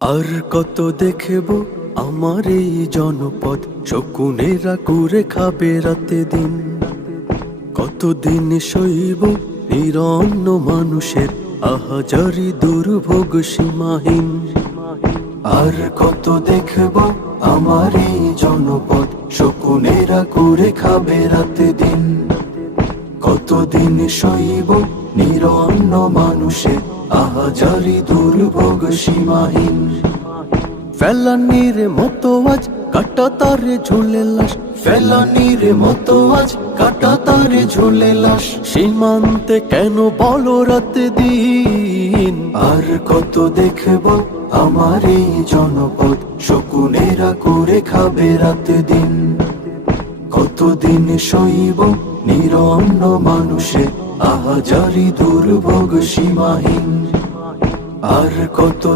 আর কত দেখব আমার এই জনপদ? শকুনেরা করে খাবে রাতে দিন। কতদিন সইব নিরন্ন মানুষের? আহাজারি দুর্ভোগ সীমাহীন। আর কত দেখব আমার এই জনপদ? শকুনেরা করে খাবে রাতে দিন। কতদিন সইব নিরন্ন মানুষের? আহাজারি দুর্ভোগ সীমাহীন। ফেলানির মতো আজ কাটা তারে ঝুলে লাশ। ফেলানির মতো আজ কাটা তারে ঝুলে লাশ। সীমান্তে কেন বলো রাতে দিন? আর কত দেখব আমার এই জনপদ? শকুনেরা করে খাবে রাতে দিন। কতদিন সইব নিরন্ন মানুষে? আহাজারি দুর্ভোগ সীমাহীন। আর কত